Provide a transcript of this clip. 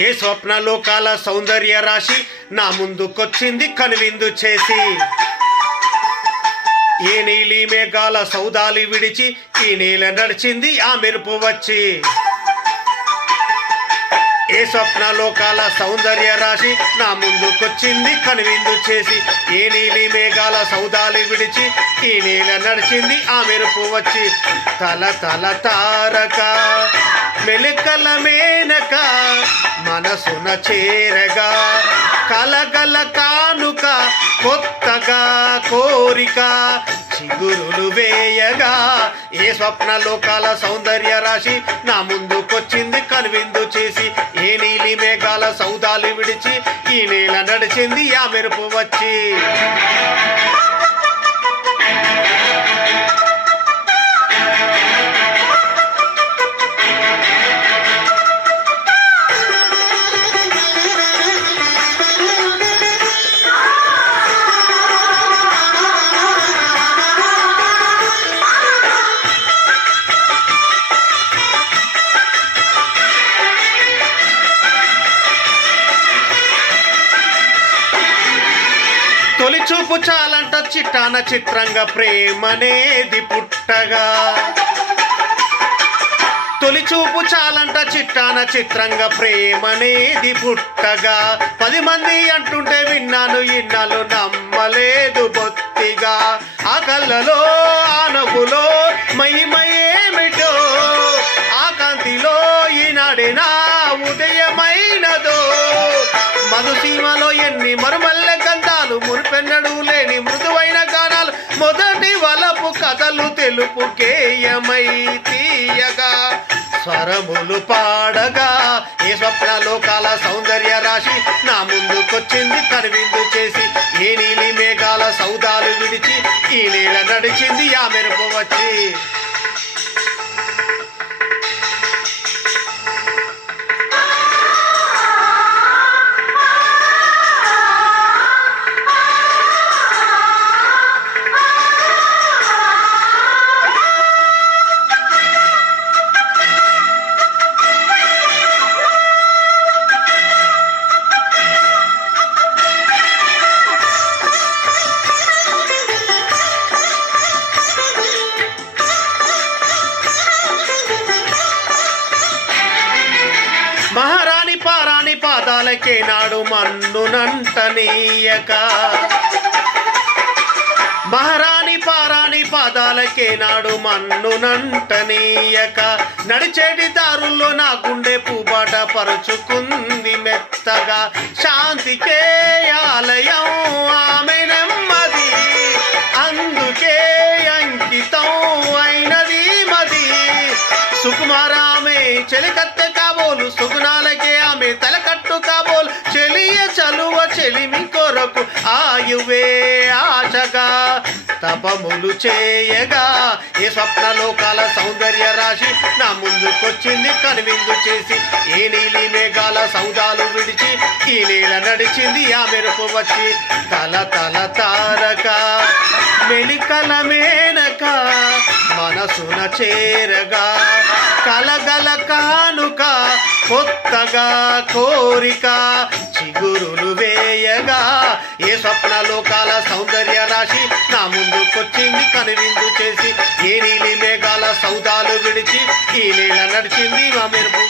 ఏ స్వప్నలోకాల సౌందర్య రాశి నా ముందుకొచ్చింది కనువిందు చేసి. ఏ నీలి మేఘాల సౌదాలి విడిచి ఈ నేల నడిచింది ఆ మెరుపు వచ్చి. ఏ స్వప్నలోకాల సౌందర్య రాశి నా ముందుకొచ్చింది కనువిందు చేసి. ఏ నీలి మేఘాల సౌదాలి విడిచి ఈ నేల నడిచింది ఆ మెరుపు వచ్చి. తల తల తారక మెలికల మేనక మనసున చేరగా కలగల కానుక కొత్తగా కోరిక చిగురులు వేయగా. ఏ స్వప్నలోకాల సౌందర్య రాశి నా ముందుకొచ్చింది కనువిందు చేసి. ఏ నీలి మేఘాల సౌదాలు విడిచి ఈ నేల నడిచింది ఆ మెరుపు వచ్చి. తొలి చూపు చాలంట చిట్టాన చిత్రంగా ప్రేమనేది పుట్టగా. తొలి చూపు చాలంట చిట్టాన చిత్రంగా ప్రేమనేది పుట్టగా. 10 మంది అంటుంటే విన్నాను ఇన్నాళ్ళు నమ్మలేదు బొత్తిగా. ఆ కళ్ళలో ఆ నవ్వులో మహిమయేమిటో ఆ కాంతిలో ఈనాడే నా ఉదయమైనదో. మధుసీమలో ఎన్ని మరుమల్లె గంధాలు మురిపెన్నడు లేని మృదువైన గానాలు మొదటి వలపు కథలు తెలుపు గేయమై తీయగా స్వరములు పాడగా. ఏ స్వప్నలోకాల సౌందర్య రాశి నా ముందుకొచ్చింది కనువిందు చేసి. ఏ నీలి మేఘాల సౌదాలు విడిచి ఈ నేల నడిచింది ఆ మెరుపు వచ్చి. మహారాణి పారాణి పాదాలకే నాడు మన్నునంటనీయక. మహారాణి పారాణి పాదాలకే నాడు మన్నునంటనీయక. నడిచేటి దారుల్లో నా గుండె పూబాట పరుచుకుంది మెత్తగా. శాంతికే ఆలయం ఆమె నెమ్మది అందుకే అంకితం అయినది మది. సుకుమారామే చెలికత్తె కాబోలు సుగుణాలకే ఆమె తలకట్టు కాబోలు. చెలియ చలువ చెలిమి కొరకు ఆయువే ఆశగా తపములు చేయగా. ఏ స్వప్నలోకాల సౌందర్య రాశి నా ముందుకొచ్చింది కనువిందు చేసి. ఏ నీలి మేఘాల సౌదాలు విడిచి ఈ నేల నడిచింది ఆ మెరుపు వచ్చి. తల తల తారక మెలికల మేనక మనసున చేరగా కలగల కానుక కొత్తగా కోరిక చిగురులు వేయగా. ఏ స్వప్నలోకాల సౌందర్య రాశి నా ముందుకొచ్చింది కనువిందు చేసి. ఏ నీలి మేఘాల సౌదాలు విడిచి ఈ నేల నడిచింది ఆ మెరుపు